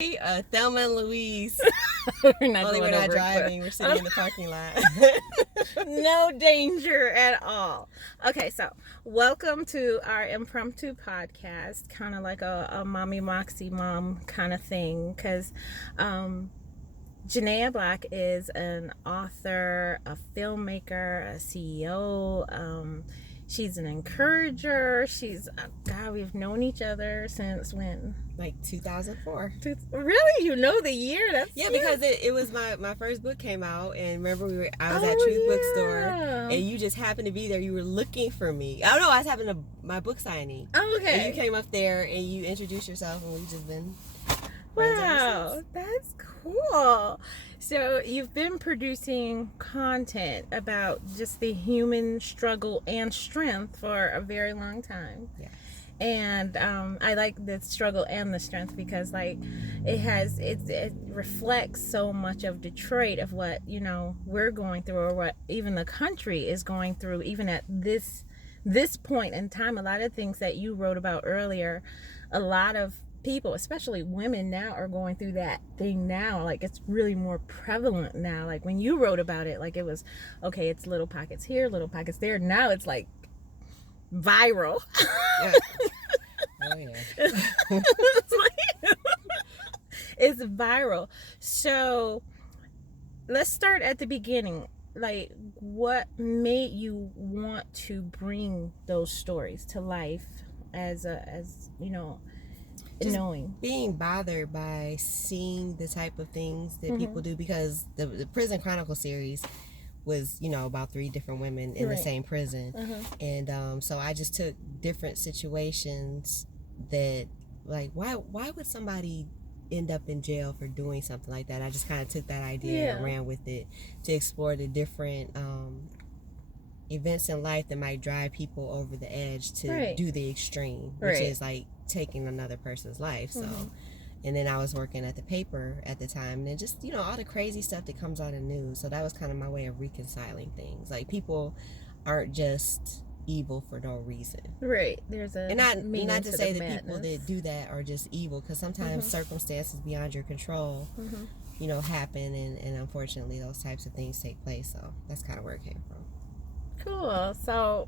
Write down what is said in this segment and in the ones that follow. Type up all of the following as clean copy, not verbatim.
Thelma and Louise. We're not Only going we're not over it, driving. We're sitting in the parking lot. no danger at all. Okay, so welcome to our impromptu podcast, kind of like a mommy moxie mom kind of thing, because Janaya Black is an author, a filmmaker, a CEO. She's an encourager. God, we've known each other since when? Like 2004. Really? You know the year? Yeah, because it was my first book came out, and remember I was at Truth Bookstore, and you just happened to be there. You were looking for me. I don't know. I was having my book signing. Oh, okay. And you came up there and you introduced yourself, and we've just been. Wow, that's cool. So you've been producing content about just the human struggle and strength for a very long time. Yeah. And I like the struggle and the strength because it reflects so much of Detroit, of what we're going through, or what even the country is going through, even at this point in time. A lot of things that you wrote about earlier, a lot of people, especially women now, are going through that thing now. Like, it's really more prevalent now. Like, when you wrote about it, like, it was okay, it's little pockets here, little pockets there. Now it's like viral. Yeah. Oh yeah. It's viral. So let's start at the beginning. Like, what made you want to bring those stories to life as Just knowing? Being bothered by seeing the type of things that people do, because the Prison Chronicle series was, about 3 different women in the same prison. And so I just took different situations that, like, why would somebody end up in jail for doing something like that? I just kind of took that idea and ran with it to explore the different events in life that might drive people over the edge to do the extreme, which is like taking another person's life. So and then I was working at the paper at the time, and then just all the crazy stuff that comes out of the news. So that was kind of my way of reconciling things. Like, people aren't just evil for no reason. Right. There's a and not to say that madness. people that do that are just evil, because sometimes circumstances beyond your control happen, and unfortunately those types of things take place. So that's kind of where it came from. Cool. So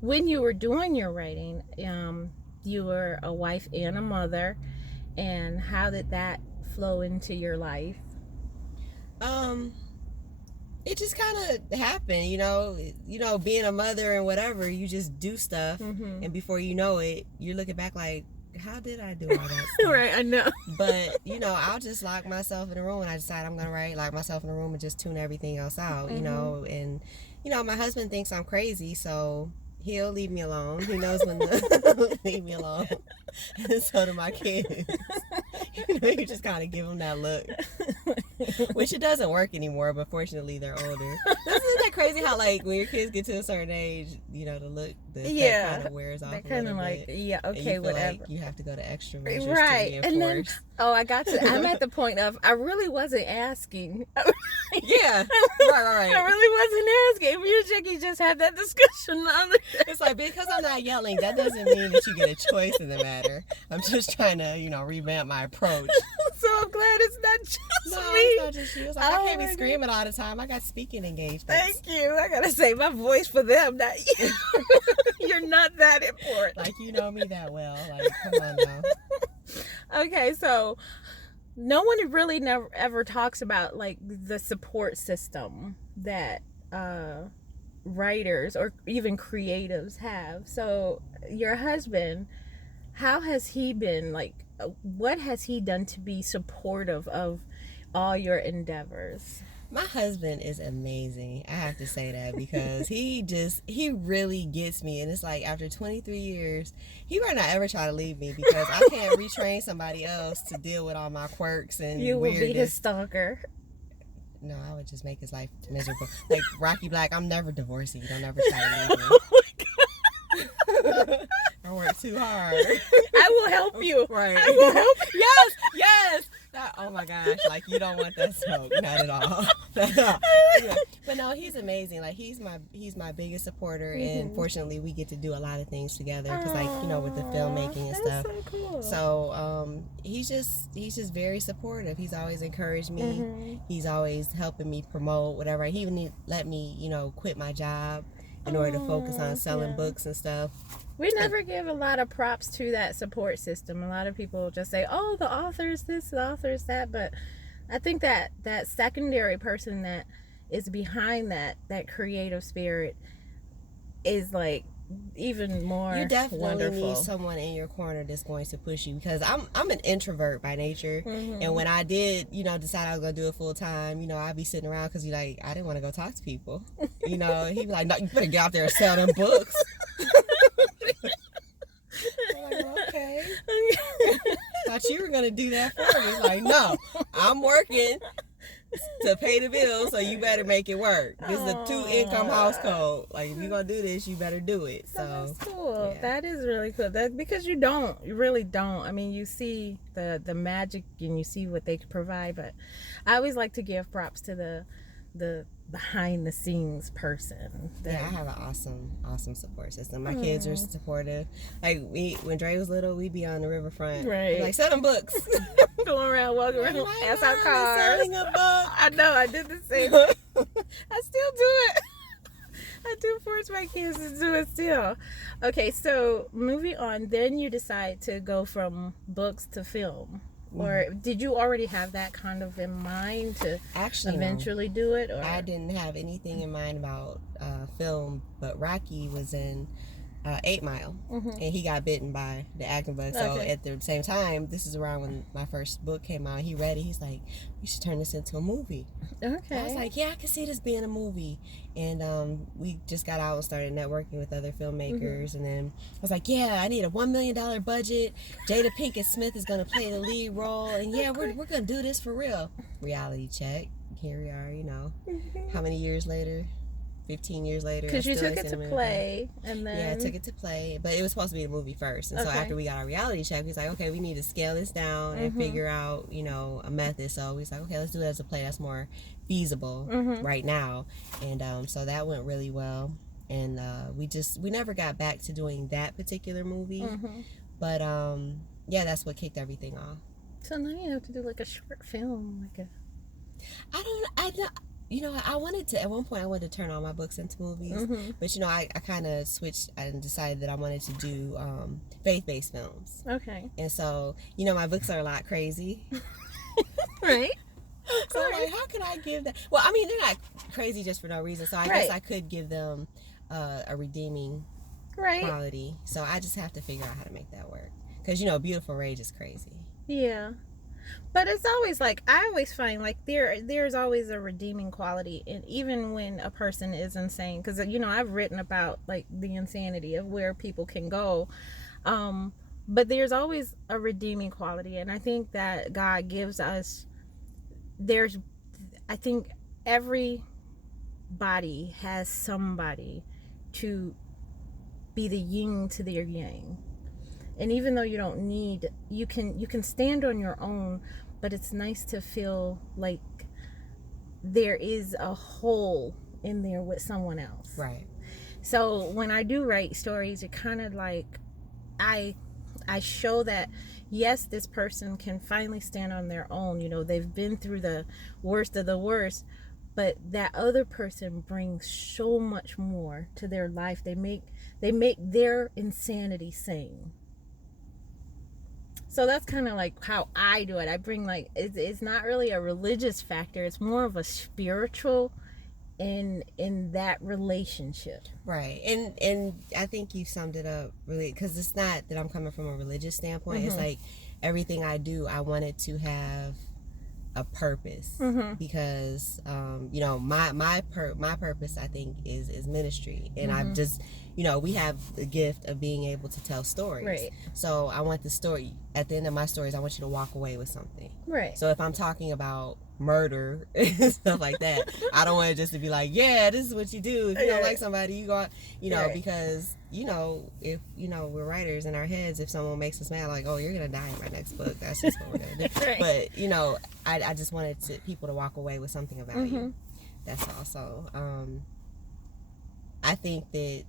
when you were doing your writing, you were a wife and a mother, and how did that flow into your life? It just kind of happened, being a mother and whatever, you just do stuff, and before you know it, you're looking back like, how did I do all that stuff? Right, I know. But, I'll just lock myself in a room when I decide I'm going to write, lock myself in a room and just tune everything else out, and, my husband thinks I'm crazy, so he'll leave me alone. He knows when to leave me alone. And so do my kids. You just kind of give them that look. Which it doesn't work anymore, but fortunately they're older. Isn't that crazy how, like, when your kids get to a certain age, the look, that kind of wears off. They're kind of like, okay, whatever. Like you have to go to extra measures to reinforce. And then, I'm at the point of, I really wasn't asking. Yeah, right. I really wasn't asking. Me and Jackie just had that discussion the other day. It's like, because I'm not yelling, that doesn't mean that you get a choice in the matter. I'm just trying to, revamp my approach. So I'm glad it's not just me. me. It's not just you. It's like, I can't be screaming all the time. I got speaking engagements. Thank you. I gotta say my voice for them, not you. You're not that important. Like, you know me that well. Like, come on now. Okay, so no one really ever talks about, like, the support system that writers or even creatives have. So your husband, how has he been, like, what has he done to be supportive of all your endeavors? My husband is amazing. I have to say that, because he really gets me. And it's like, after 23 years, he better not ever try to leave me, because I can't retrain somebody else to deal with all my quirks and you weirdness. will be his stalker. No, I would just make his life miserable. Like Rocky Black, I'm never divorcing you. Don't ever try to leave me. Oh my God. I work too hard. I will help you. Right. I will help you. Yes. Oh my gosh, like you don't want that smoke, not at all. Yeah. But no, he's amazing. Like he's my biggest supporter, and fortunately we get to do a lot of things together because like with the filmmaking and stuff. So cool. So he's just very supportive. He's always encouraged me. He's always helping me promote whatever. He even let me quit my job in order to focus on selling books and stuff. We never give a lot of props to that support system. A lot of people just say, oh, the author's this, the author's that. But I think that secondary person that is behind that creative spirit is like even more you definitely wonderful. Need someone in your corner that's going to push you, because I'm an introvert by nature, and when I did decide I was gonna do it full time, I'd be sitting around because I didn't want to go talk to people. He'd be like, no, you better get out there and sell them books. I'm like, okay. Thought you were gonna do that for me. It's like, no, I'm working to pay the bills, so you better make it work. This is a 2-income household. Like, if you're gonna do this, you better do it. So that's cool. Yeah. That is really cool. Because you really don't. I mean, you see the magic and you see what they provide, but I always like to give props to the behind the scenes person. Yeah, I have an awesome support system. My kids are supportive. Like when Dre was little, we'd be on the riverfront, right? Like, sell them books. Going around, walking around, ass out cars. Selling a book. I know, I did the same thing. I still do it. I do force my kids to do it still. Okay, so moving on, then you decide to go from books to film. Or did you already have that kind of in mind to eventually do it? Or I didn't have anything in mind about film, but Rocky was in 8 Mile, and he got bitten by the acting bug. So at the same time, this is around when my first book came out. He read it. He's like, "We should turn this into a movie." Okay. I was like, "Yeah, I can see this being a movie." And we just got out and started networking with other filmmakers. And then I was like, "Yeah, I need a $1 million budget. Jada Pinkett Smith is going to play the lead role, and yeah, we're going to do this for real." Reality check. Here we are. How many years later? 15 years later. Because you took it to play, and then... Yeah, I took it to play, but it was supposed to be a movie first. And so after we got our reality check, he's like, okay, we need to scale this down and figure out, a method. So he's like, okay, let's do it as a play that's more feasible right now. And so that went really well. And we never got back to doing that particular movie. But yeah, that's what kicked everything off. So now you have to do like a short film, like a... I wanted to, at one point I wanted to turn all my books into movies, but I kind of switched and decided that I wanted to do faith-based films. Okay. And so, my books are a lot crazy. Right. So I'm like, how can I give that? Well, I mean, they're not crazy just for no reason, so I guess I could give them a redeeming quality. So I just have to figure out how to make that work. Because, Beautiful Rage is crazy. Yeah. But it's always like, I always find like there's always a redeeming quality, and even when a person is insane, because I've written about like the insanity of where people can go, but there's always a redeeming quality. And I think that God gives us, I think every body has somebody to be the yin to their yang. And even though you don't need, you can stand on your own, but it's nice to feel like there is a hole in there with someone else. Right. So when I do write stories, it kind of like, I show that, yes, this person can finally stand on their own. They've been through the worst of the worst, but that other person brings so much more to their life. They make their insanity sing. So that's kind of like how I do it. I bring it's not really a religious factor. It's more of a spiritual in that relationship. Right. And I think you summed it up really, because it's not that I'm coming from a religious standpoint. It's like everything I do, I want it to have a purpose, because my purpose, I think, is ministry, and I've just we have the gift of being able to tell stories, right? So I want the story, at the end of my stories, I want you to walk away with something, right? So if I'm talking about murder and stuff like that. I don't want it just to be like, yeah, this is what you do. If you don't like somebody, you go out, because, if, we're writers in our heads, if someone makes us mad, like, oh, you're going to die in my next book. That's just what we're going to do. But, I just wanted people to walk away with something of value. That's all. So, I think that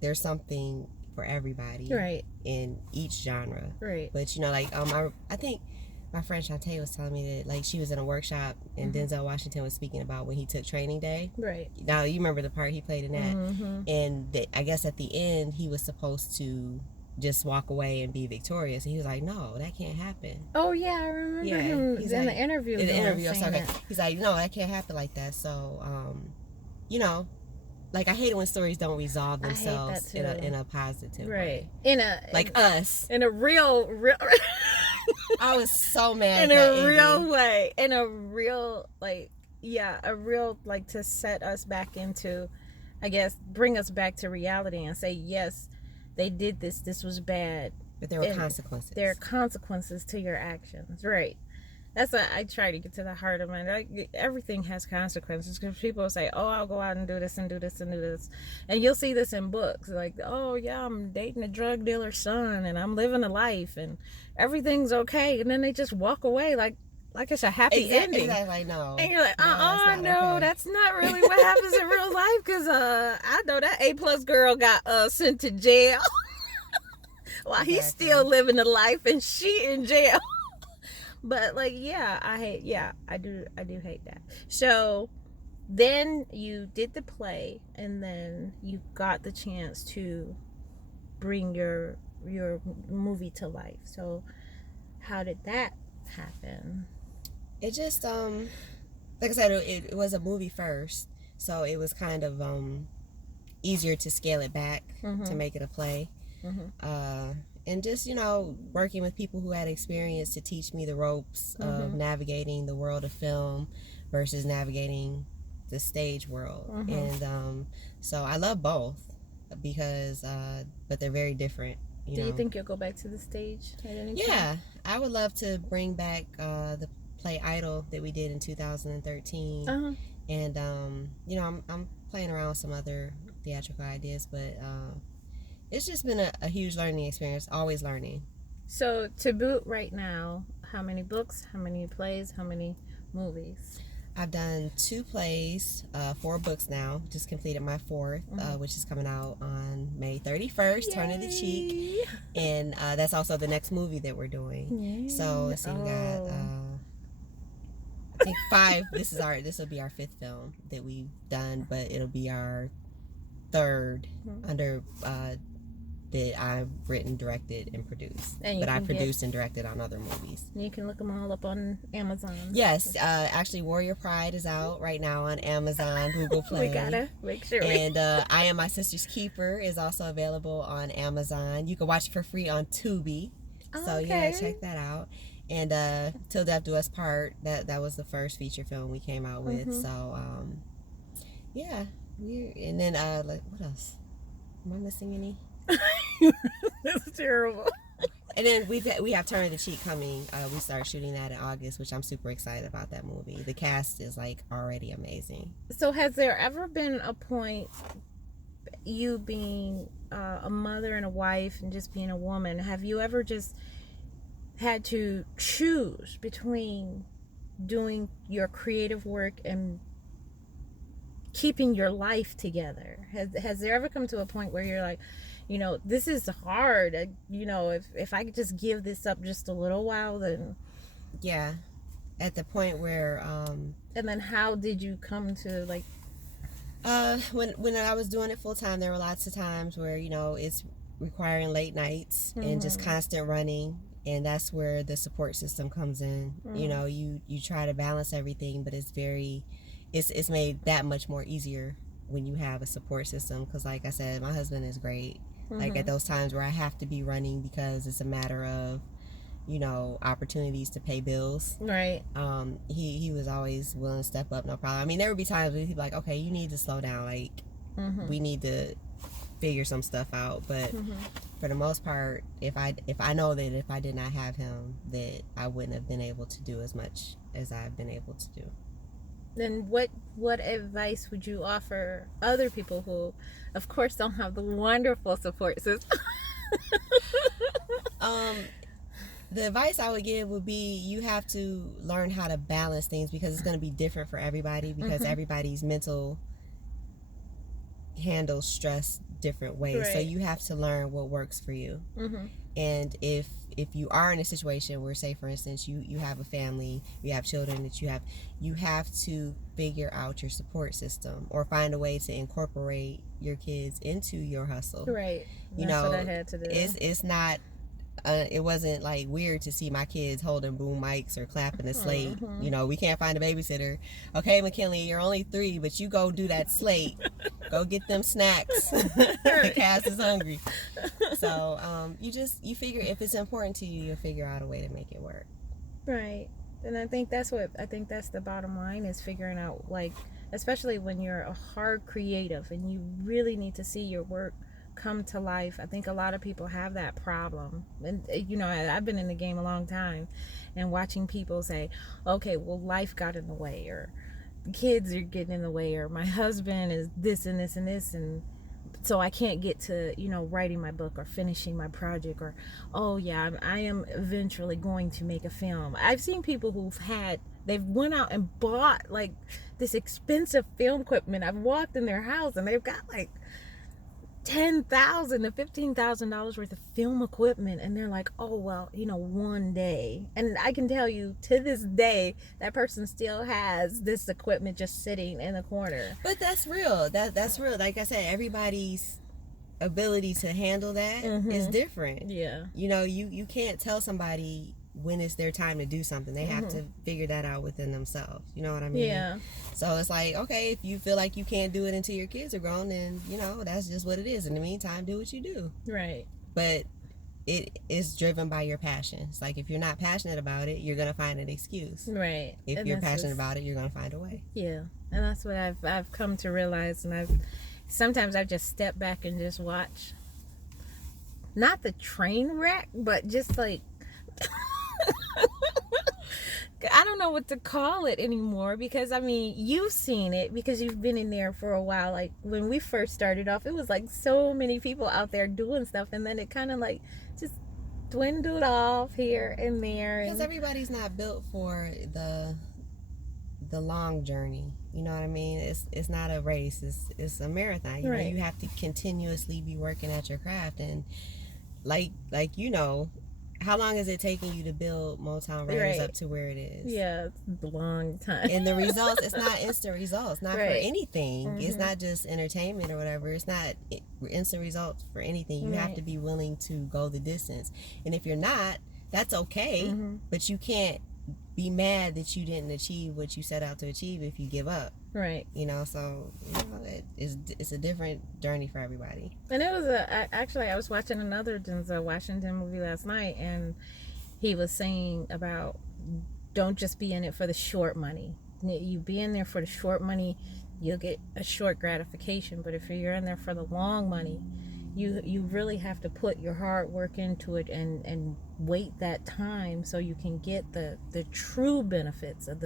there's something for everybody in each genre. Right. But, I think my friend Shantae was telling me that, like, she was in a workshop and Denzel Washington was speaking about when he took training day. Right. Now, you remember the part he played in that. And I guess at the end, he was supposed to just walk away and be victorious. And he was like, no, that can't happen. Oh, yeah, I remember him he's in like, the interview. In the interview, he's like, no, that can't happen like that. So, like, I hate it when stories don't resolve themselves in a positive way. Like us. In a real I was so mad. In a real way. In a real, to set us back into, I guess, bring us back to reality and say, yes, they did this. This was bad. But there were consequences. There are consequences to your actions. Right. That's what I try to get to the heart of it. Like, everything has consequences, because people will say, oh, I'll go out and do this and do this and do this. And you'll see this in books. Like, oh, yeah, I'm dating a drug dealer's son and I'm living a life and everything's okay. And then they just walk away like it's a happy ending. Exactly, no. And you're like, that's not really what happens in real life, because I know that A+ girl got sent to jail while he's still living a life and she in jail. But, like, I do hate that. So then you did the play, and then you got the chance to bring your movie to life. So how did that happen? It just, like I said, it was a movie first, so it was kind of easier to scale it back to make it a play. And just, working with people who had experience to teach me the ropes of navigating the world of film versus navigating the stage world. And so I love both because, but they're very different. Do you think you'll go back to the stage at any time? Yeah, I would love to bring back the play Idol that we did in 2013. And, I'm playing around with some other theatrical ideas, but it's just been a huge learning experience, always learning. So, to boot right now, how many books, how many plays, how many movies? I've done 2 plays, 4 books now. Just completed my 4th, which is coming out on May 31st, Turn of the Cheek. And that's also the next movie that we're doing. Yay. So, we got, I think 5. This will be our 5th film that we've done, but it'll be our 3rd under that I've written, directed, and produced. But I produced and directed on other movies. You can look them all up on Amazon. Yes, actually, Warrior Pride is out right now on Amazon, Google Play. We gotta make sure. And I Am My Sister's Keeper is also available on Amazon. You can watch it for free on Tubi. So yeah, check that out. And Till Death Do Us Part, that was the first feature film we came out with. So yeah, and then what else? Am I missing any? That's terrible. And then we have Turn of the Cheek coming. We start shooting that in August, which I'm super excited about that movie. The cast is like already amazing. So has there ever been a point, you being a mother and a wife and just being a woman, have you ever just had to choose between doing your creative work and keeping your life together? Has there ever come to a point where you're like, this is hard, if I could just give this up just a little while, then... Yeah, at the point where and then how did you come to, like... when I was doing it full time, there were lots of times where it's requiring late nights and just constant running, and that's where the support system comes in. You try to balance everything, but it's made that much more easier when you have a support system, because like I said, my husband is great. Like at those times where I have to be running because it's a matter of opportunities to pay bills, right? He was always willing to step up, no problem. I mean, there would be times when he'd be like, okay, you need to slow down, like we need to figure some stuff out. But for the most part, if I know that if I did not have him, that I wouldn't have been able to do as much as I've been able to do. Then what advice would you offer other people who, of course, don't have the wonderful support system? The advice I would give would be you have to learn how to balance things, because it's going to be different for everybody, because everybody's mental handles stress different ways. Right. So you have to learn what works for you. And if you are in a situation where, say for instance, you have a family, you have children that you have to figure out your support system, or find a way to incorporate your kids into your hustle. Right. You That's know, what I had to do. It's not it wasn't like weird to see my kids holding boom mics or clapping a slate. You know, we can't find a babysitter. Okay, McKinley, you're only 3, but you go do that slate. Go get them snacks. The cast is hungry. So you figure, if it's important to you, you'll figure out a way to make it work. Right. And I think that's the bottom line, is figuring out, like, especially when you're a hard creative and you really need to see your work come to life. I think a lot of people have that problem. And you know, I've been in the game a long time, and watching people say, okay, well, life got in the way, or kids are getting in the way, or my husband is this and this and this, and so I can't get to, you know, writing my book or finishing my project, or oh yeah, I am eventually going to make a film. I've seen people they've went out and bought like this expensive film equipment. I've walked in their house and they've got like $10,000 to $15,000 worth of film equipment, and they're like, oh well, you know, one day. And I can tell you, to this day, that person still has this equipment just sitting in the corner. But that's real. That's real. Like I said, everybody's ability to handle that is different. Yeah. You know, you can't tell somebody when it's their time to do something. They have to figure that out within themselves. You know what I mean? Yeah. So it's like, okay, if you feel like you can't do it until your kids are grown, then, you know, that's just what it is. In the meantime, do what you do. Right. But it is driven by your passion. It's like, if you're not passionate about it, you're going to find an excuse. Right. If you're passionate about it, you're going to find a way. Yeah. And that's what I've come to realize. And sometimes I just step back and just watch, not the train wreck, but just like, I don't know what to call it anymore, because I mean, you've seen it because you've been in there for a while. Like when we first started off, it was like so many people out there doing stuff, and then it kind of like just dwindled off here and there. Because everybody's not built for the long journey. You know what I mean? It's not a race. It's a marathon. You know, you have to continuously be working at your craft, and like you know. How long is it taking you to build Motown Writers up to where it is? Yeah, it's a long time. And the results, it's not instant results, not for anything. It's not just entertainment or whatever. It's not instant results for anything. You have to be willing to go the distance. And if you're not, that's okay. But you can't be mad that you didn't achieve what you set out to achieve if you give up. Right. You know, so you know, it's a different journey for everybody. And it was actually, I was watching another Denzel Washington movie last night, and he was saying about, don't just be in it for the short money. You be in there for the short money, you'll get a short gratification. But if you're in there for the long money, you really have to put your hard work into it and wait that time so you can get the true benefits of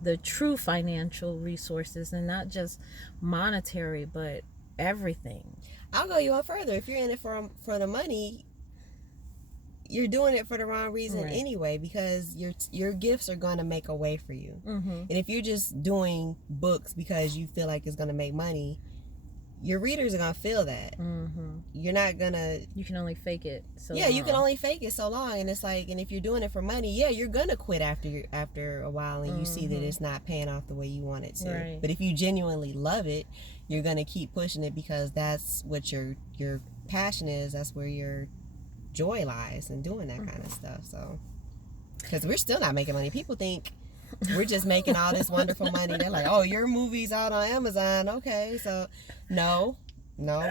the true financial resources, and not just monetary, but everything. I'll go you on further. If you're in it for the money, you're doing it for the wrong reason anyway, because your gifts are going to make a way for you. And if you're just doing books because you feel like it's going to make money, your readers are going to feel that. You're not going to... You can only fake it so long. You can only fake it so long. And it's like, and if you're doing it for money, you're going to quit after a while, and you see that it's not paying off the way you want it to. Right. But if you genuinely love it, you're going to keep pushing it, because that's what your passion is. That's where your joy lies in doing that kind of stuff. So, because we're still not making money. People think we're just making all this wonderful money. They're like, oh, your movie's out on Amazon. Okay, so no,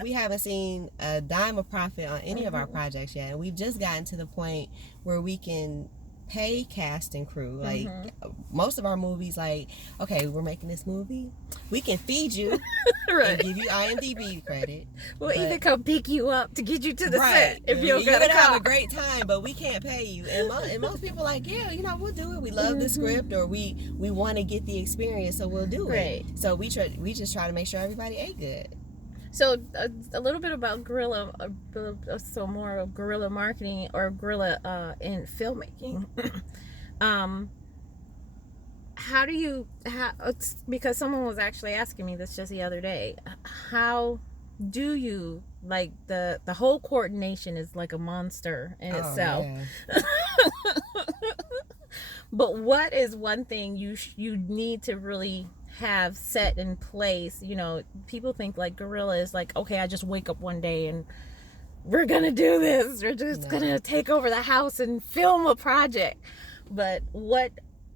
we haven't seen a dime of profit on any of our projects yet. And we've just gotten to the point where we can pay cast and crew. Like most of our movies, like, okay, we're making this movie, we can feed you and give you IMDb credit. We'll even come pick you up to get you to the set if you're gonna have a great time, but we can't pay you. And most people are like, yeah, you know, we'll do it. We love the script, or we want to get the experience, so we'll do it. So we just try to make sure everybody ate good. So a little bit about guerrilla, so more of guerrilla marketing or guerrilla in filmmaking. How do you, because someone was actually asking me this just the other day, how do you, like, the whole coordination is like a monster in itself. Yeah. But what is one thing you need to really have set in place? You know, people think like guerrilla is like, okay, I just wake up one day and we're gonna do this. We're just gonna take over the house and film a project. But what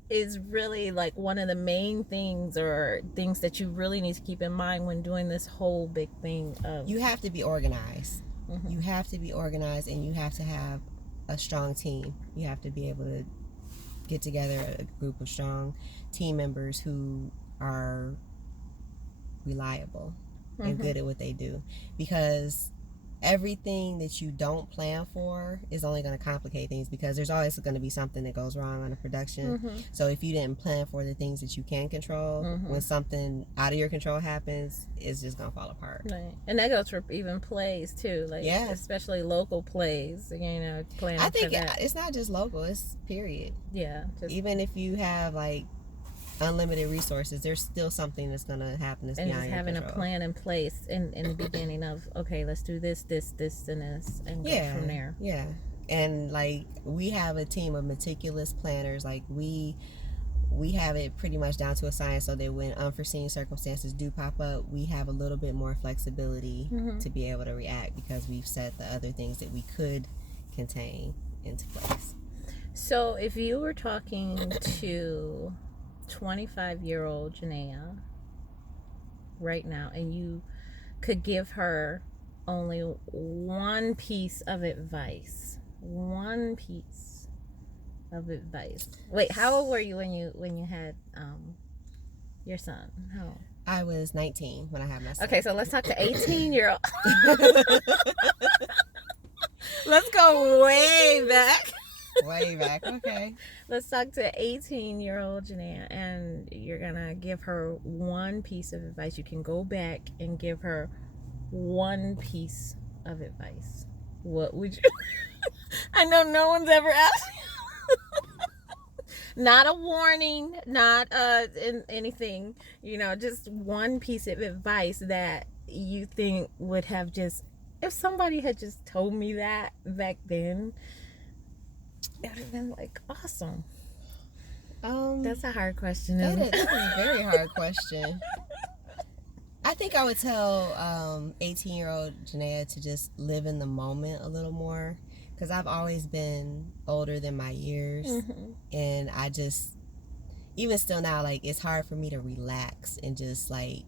is really like one of the main things, or things that you really need to keep in mind when doing this whole big thing of... You have to be organized. You have to be organized, and you have to have a strong team. You have to be able to get together a group of strong team members who are reliable and good at what they do, because everything that you don't plan for is only going to complicate things, because there's always going to be something that goes wrong on a production. So if you didn't plan for the things that you can control, when something out of your control happens, it's just going to fall apart. Right. And that goes for even plays too, like especially local plays, you know, planning I think for that. It's not just local, it's period. Yeah. Even if you have like unlimited resources, there's still something that's going to happen that's beyond your control. And just having a plan in place in the beginning of, okay, let's do this, and this, and go from there. Yeah. And like, we have a team of meticulous planners. Like, we have it pretty much down to a science, so that when unforeseen circumstances do pop up, we have a little bit more flexibility to be able to react, because we've set the other things that we could contain into place. So if you were talking to 25-year-old Janaya right now, and you could give her only one piece of advice. Wait, how old were you when you had your son? How? I was 19 when I had my son. Okay, so let's talk to 18-year-old. Let's go way back. Way back, okay. Let's talk to 18-year-old Janaya, and you're gonna give her one piece of advice. You can go back and give her one piece of advice. What would you... I know no one's ever asked you. Not a warning, not anything, you know, just one piece of advice that you think would have just... If somebody had just told me that back then, it would have been like awesome. That's a hard question. That is a very hard question. I think I would tell 18-year-old Janaya to just live in the moment a little more, because I've always been older than my years, and I just, even still now, like, it's hard for me to relax and just like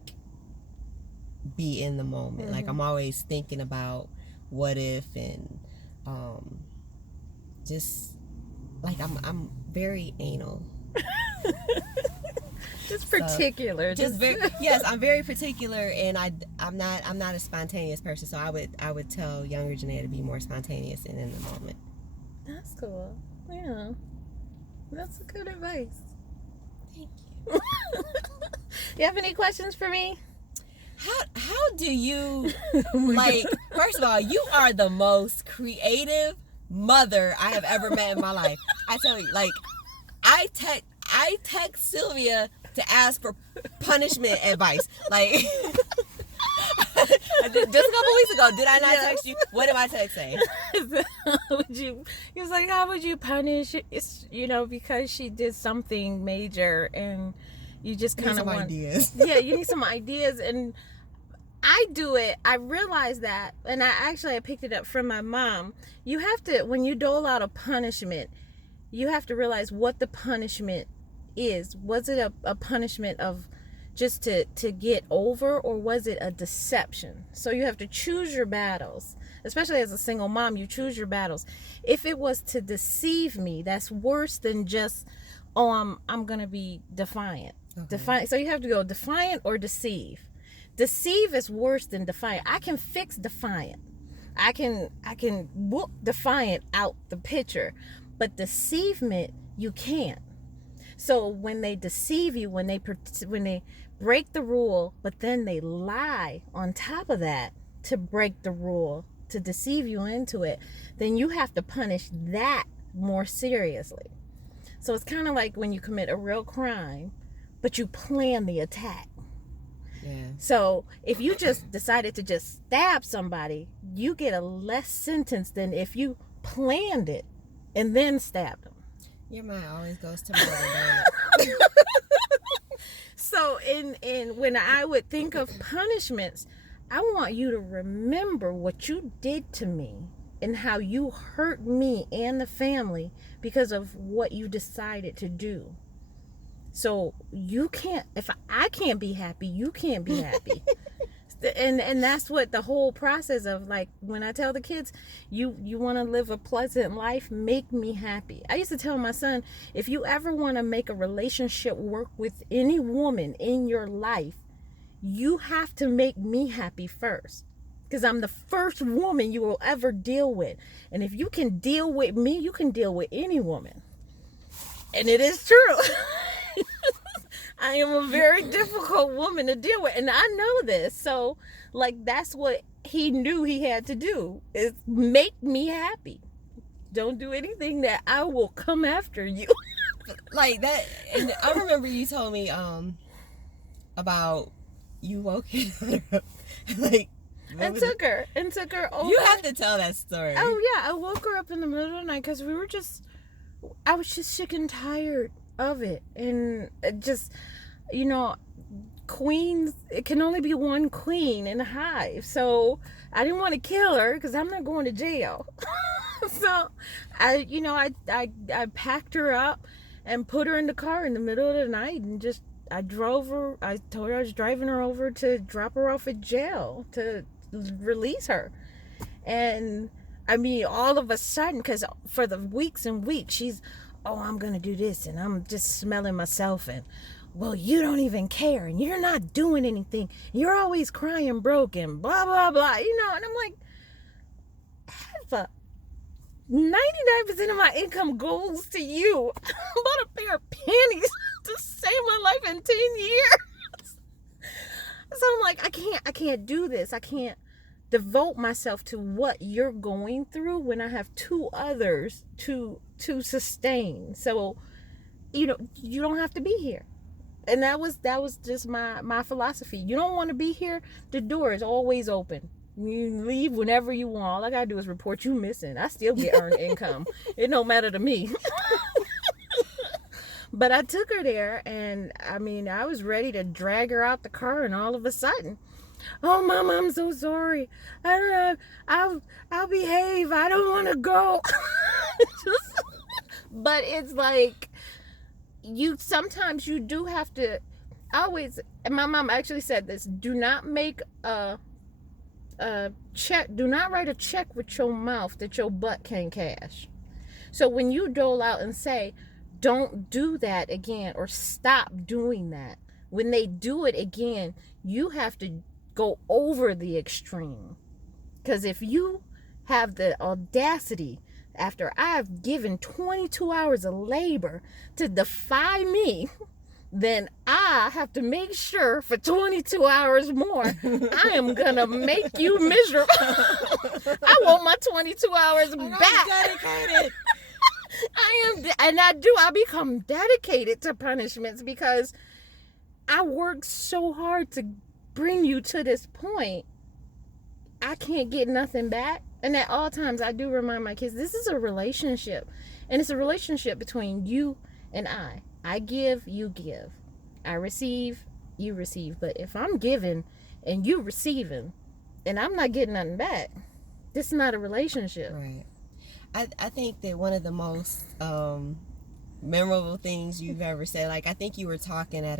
be in the moment. Like, I'm always thinking about what if, and just like I'm very anal. Just particular. So, yes, I'm very particular, and I'm not a spontaneous person. So I would tell younger Janaya to be more spontaneous and in the moment. That's cool. Yeah, that's good advice. Thank you. You have any questions for me? How do you like? First of all, you are the most creative mother I have ever met in my life. I tell you, like, I text Sylvia to ask for punishment advice. Like, just a couple weeks ago, did I not text you? What did my text say? He was like, how would you punish? It's, you know, because she did something major, and you just kind of want ideas. Yeah, you need some ideas. And I do it. I realize that, and I picked it up from my mom. You have to, when you dole out a punishment, you have to realize what the punishment is. Was it a punishment of just to get over, or was it a deception? So you have to choose your battles. Especially as a single mom, you choose your battles. If it was to deceive me, that's worse than just, oh, I'm gonna be defiant. Okay. Defiant. So you have to go defiant or deceive. Deceive is worse than defiant. I can fix defiant. I can whoop defiant out the picture, but deceivement you can't. So when they deceive you, when they break the rule, but then they lie on top of that to break the rule, to deceive you into it, then you have to punish that more seriously. So it's kind of like when you commit a real crime, but you plan the attack. Yeah. So if you just decided to just stab somebody, you get a less sentence than if you planned it and then stabbed them. Your mind always goes to murder, don't it? So in when I would think of punishments, I want you to remember what you did to me and how you hurt me and the family because of what you decided to do. So you can't, if I can't be happy, you can't be happy. And that's what the whole process of, like, when I tell the kids, you want to live a pleasant life, make me happy. I used to tell my son, if you ever want to make a relationship work with any woman in your life, you have to make me happy first. Because I'm the first woman you will ever deal with. And if you can deal with me, you can deal with any woman. And it is true. I am a very difficult woman to deal with, and I know this. So, like, that's what he knew he had to do, is make me happy. Don't do anything that I will come after you. Like that. And I remember you told me about you woking her up, like, and took her over. You have to tell that story. Oh yeah, I woke her up in the middle of the night because I was just sick and tired of it, and just, queens, it can only be one queen in a hive, so I didn't want to kill her because I'm not going to jail. So I packed her up and put her in the car in the middle of the night, and just I told her I was driving her over to drop her off at jail to release her. And I mean, all of a sudden, because for the weeks and weeks she's, oh, I'm going to do this, and I'm just smelling myself, and, well, you don't even care, and you're not doing anything. You're always crying broken, blah, blah, blah, and I'm like, Eva, 99% of my income goes to you. I bought a pair of panties to save my life in 10 years. So I'm like, I can't do this. I can't devote myself to what you're going through when I have two others to sustain. So you don't have to be here. And that was just my philosophy. You don't want to be here, the door is always open. You leave whenever you want. All I gotta do is report you missing. I still get earned income. It don't matter to me. But I took her there, and I mean, I was ready to drag her out the car, and all of a sudden, oh, Mom, I'm so sorry. I don't know. I'll behave. I don't want to go. But it's like, sometimes you do have to always, and my mom actually said this, do not make a check, do not write a check with your mouth that your butt can't cash. So when you dole out and say, don't do that again, or stop doing that, when they do it again, you have to go over the extreme. Because if you have the audacity, after I've given 22 hours of labor to defy me, then I have to make sure for 22 hours more, I am going to make you miserable. I want my 22 hours back. I'm dedicated. I become dedicated to punishments because I worked so hard to bring you to this point. I can't get nothing back. And at all times, I do remind my kids, this is a relationship. And it's a relationship between you and I. I give, you give. I receive, you receive. But if I'm giving and you receiving and I'm not getting nothing back, this is not a relationship. Right. I think that one of the most memorable things you've ever said? Like, I think you were talking at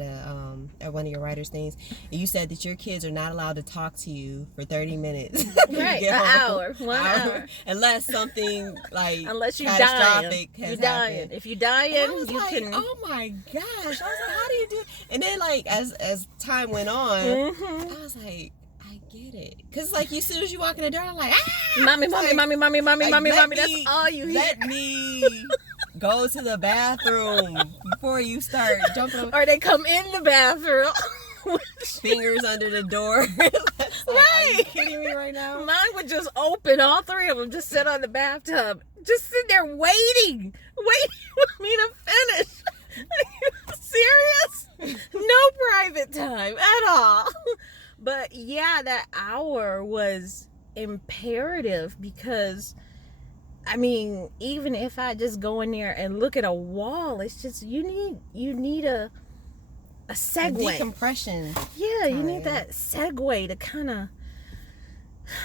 one of your writers' things, and you said that your kids are not allowed to talk to you for 30 minutes. Right, an hour, 1 hour. Unless something, like, unless you catastrophic dying. has You dying. happened. If you dying, you like, can... oh my gosh. I was like, how do you do it? And then, like, as time went on, I was like, I get it. Because, like, as soon as you walk in the door, I'm like, ah! Mommy, like, mommy. That's all you hear. Let me go to the bathroom before you start jumping. Or they come in the bathroom. Fingers under the door. Like, right. Are you kidding me right now? Mine would just open, all three of them, just sit on the bathtub. Just sit there waiting for me to finish. Are you serious? No private time at all. But yeah, that hour was imperative because, I mean, even if I just go in there and look at a wall, it's just, you need a segue. A decompression. Yeah, you need that segue to kind of,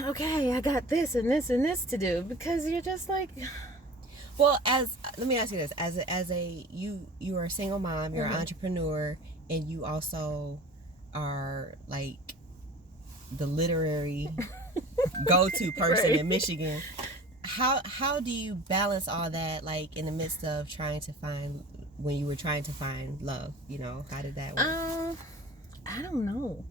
okay, I got this and this and this to do, because you're just like... Well, let me ask you this: as a you are a single mom, you're an entrepreneur, and you also are like the literary go-to person in Michigan. How do you balance all that, like, in the midst of when you were trying to find love? You know, how did that work? I don't know.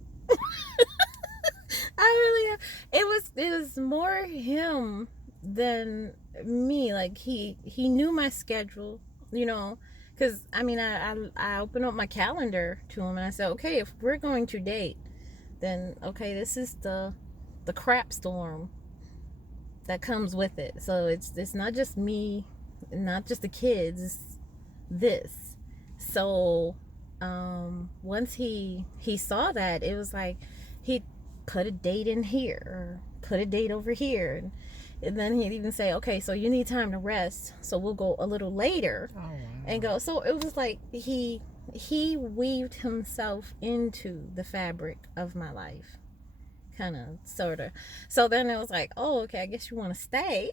It was more him than me. Like, he knew my schedule, you know, because I mean, I opened up my calendar to him and I said, okay, if we're going to date, then okay, this is the crap storm that comes with it. So it's not just me, not just the kids, it's this. So once he saw that, it was like he put a date in here or put a date over here, and then he'd even say, okay, so you need time to rest, so we'll go a little later. Oh, wow. And go. So it was like he weaved himself into the fabric of my life, kind of, sort of. So then it was like, oh, okay, I guess you want to stay.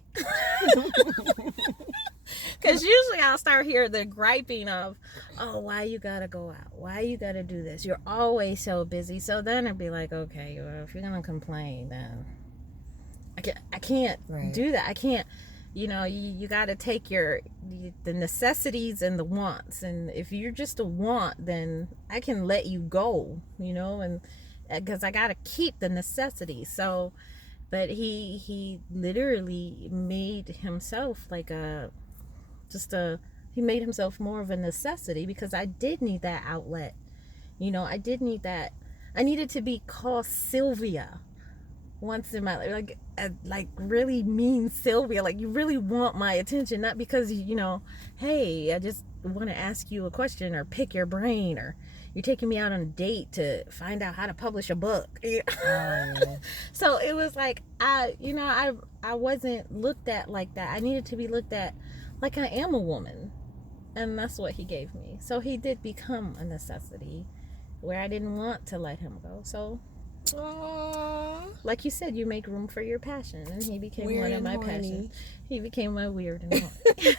Because usually I'll start hearing the griping of, oh, why you gotta go out? Why you gotta do this? You're always so busy. So then I'd be like, okay, well, if you're gonna complain, then I can't do that. I can't, you know, you gotta take the necessities and the wants. And if you're just a want, then I can let you go, you know, and because I gotta keep the necessities. So, but he literally made himself like he made himself more of a necessity, because I did need that outlet. You know, I did need that. I needed to be called Sylvia once in my life, like really mean Sylvia. Like, you really want my attention, not because, you know, hey, I just want to ask you a question or pick your brain, or you're taking me out on a date to find out how to publish a book. So it was like, I wasn't looked at like that. I needed to be looked at like I am a woman, and that's what he gave me. So he did become a necessity where I didn't want to let him go. So, like you said, you make room for your passion, and he became weird one of my passions. He became my weird and horny.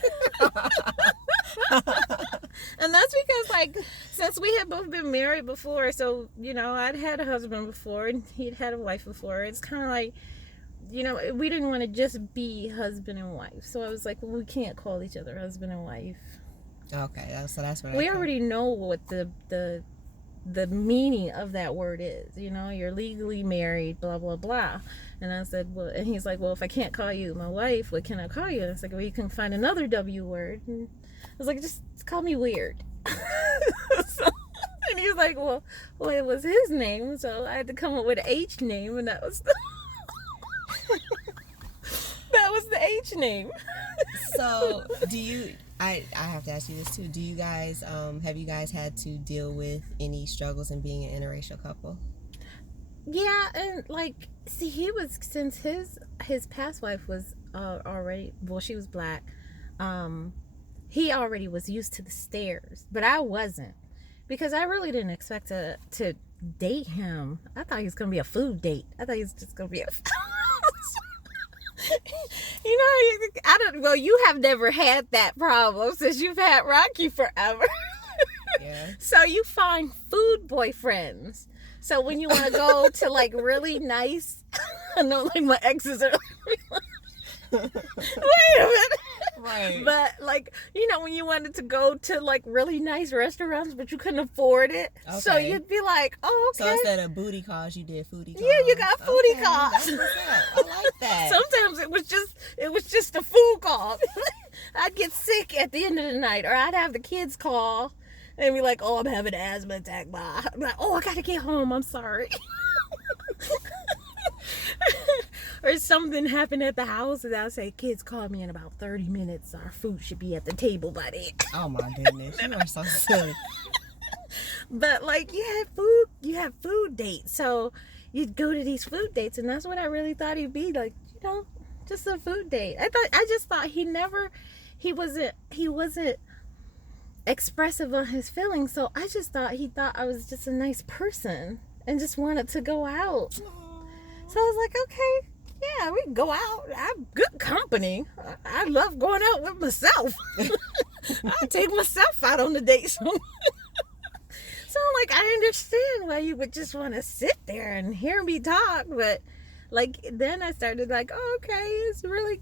And that's because, like, since we had both been married before, so, you know, I'd had a husband before and he'd had a wife before. It's kind of like, you know, we didn't want to just be husband and wife. So I was like, well, we can't call each other husband and wife. Okay, so that's what we already know what the meaning of that word is. You know, you're legally married, blah blah blah. And I said, well, and he's like, well, if I can't call you my wife, what can I call you? And I was like, well, you can find another W word. And I was like, just call me weird. And he was like, well, it was his name, so I had to come up with an H name, and that was that was the H name. So I have to ask you this too. Do you guys have you guys had to deal with any struggles in being an interracial couple? Yeah, and like, see, since his past wife was already, well, she was black. He already was used to the stares, but I wasn't, because I really didn't expect to date him. I thought he was gonna be a food date. I thought he was just gonna be You know, well, you have never had that problem since you've had Rocky forever. Yeah. So you find food boyfriends. So when you want to go to like really nice, I know like my exes are like, wait a minute. Right. But like, you know, when you wanted to go to like really nice restaurants, but you couldn't afford it. Okay. So you'd be like, oh, okay. So instead of booty calls, you did foodie calls. Yeah, you got foodie calls. That's what's up. I like that. Sometimes it was just a food call. I'd get sick at the end of the night, or I'd have the kids call and be like, oh, I'm having an asthma attack. I'm like, oh, I gotta get home. I'm sorry. Or something happened at the house, and I'll say, kids, call me in about 30 minutes. Our food should be at the table by then. Oh my goodness, you are so silly. But like, you have food dates, so you'd go to these food dates, and that's what I really thought he'd be, like, you know, just a food date. I just thought he wasn't expressive on his feelings, so I just thought he thought I was just a nice person and just wanted to go out. So I was like, okay, yeah, we can go out. I'm good company. I love going out with myself. I take myself out on the date. So like, I understand why you would just want to sit there and hear me talk, but like, then I started like, oh, okay, it's a really,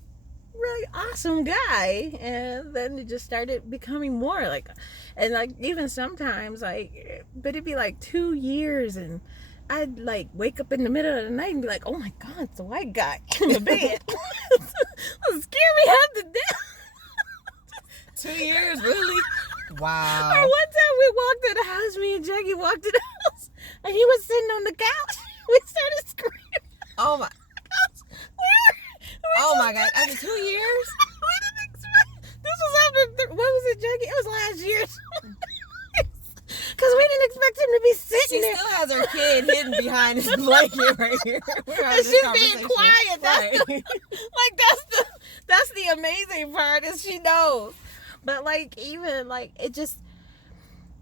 really awesome guy. And then it just started becoming more like, and like, even sometimes like, but it'd be like 2 years, and I'd like wake up in the middle of the night and be like, oh my God, it's a white guy in the bed. It scared me half to death. 2 years, really? Wow. Or one time we walked in the house, me and Jackie walked in the house, and he was sitting on the couch. We started screaming. Oh my. Oh my God. After 2 years? We didn't expect. This was after, what was it, Jackie? It was last year. Because we didn't expect him to be sitting there. She still has her kid hidden behind his blanket right here. And she's being quiet. That's right. That's the amazing part, is she knows. But like, even like, it just,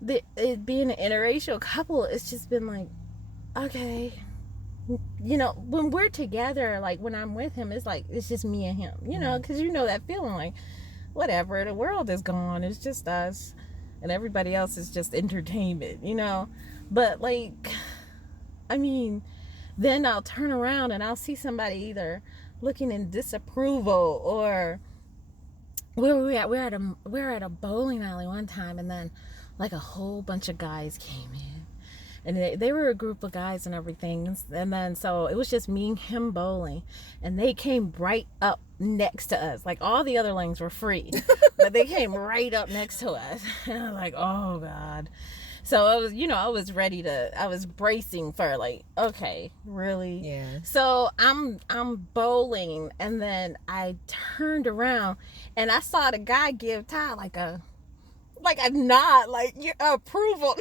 it being an interracial couple, it's just been like, okay, you know, when we're together, like when I'm with him, it's like, it's just me and him, you know, because you know that feeling, like, whatever, the world is gone, it's just us, and everybody else is just entertainment, you know. But like, I mean, then I'll turn around and I'll see somebody either looking in disapproval, or where were we at? We're at a bowling alley one time, and then like a whole bunch of guys came in, and they were a group of guys and everything, and then so it was just me and him bowling, and they came right up next to us. Like, all the other lanes were free, but they came right up next to us, and I was like, oh God. So I was, you know, I was bracing for like, okay, really? Yeah. So I'm bowling, and then I turned around and I saw the guy give Ty like a nod, like your approval.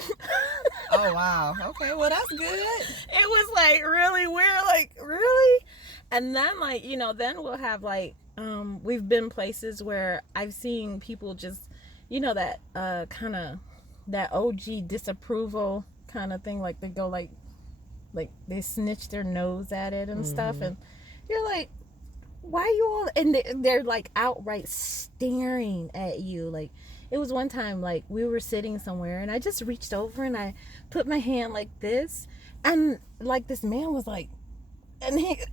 Oh wow. Okay, well that's good. It was like really weird, like, really? And then, like, you know, then we'll have like, we've been places where I've seen people just, you know, that kind of that OG disapproval kind of thing, like they go like they snitch their nose at it and stuff, and you're like, why you all, and they're like outright staring at you. Like, it was one time, like, we were sitting somewhere, and I just reached over and I put my hand like this, and like this man was like, and he just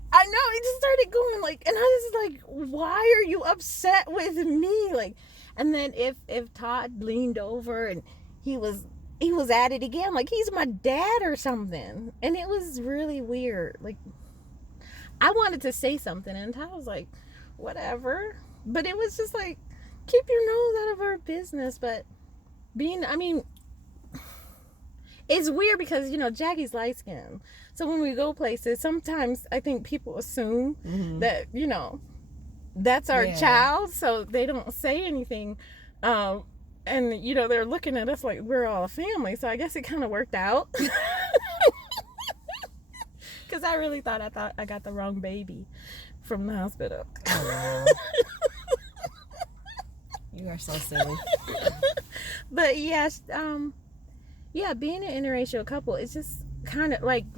started going like, and I was like, why are you upset with me? Like, and then if Todd leaned over and he was at it again, like he's my dad or something, and it was really weird. Like, I wanted to say something, and Todd was like, whatever, but it was just like, keep your nose out of our business. But it's weird because, you know, Jackie's light skinned, so when we go places, sometimes I think people assume that, you know, that's our child, so they don't say anything. And, you know, they're looking at us like we're all a family. So I guess it kind of worked out. Because I really thought I got the wrong baby from the hospital. Oh, wow. You are so silly. But yes, being an interracial couple, it's just kind of like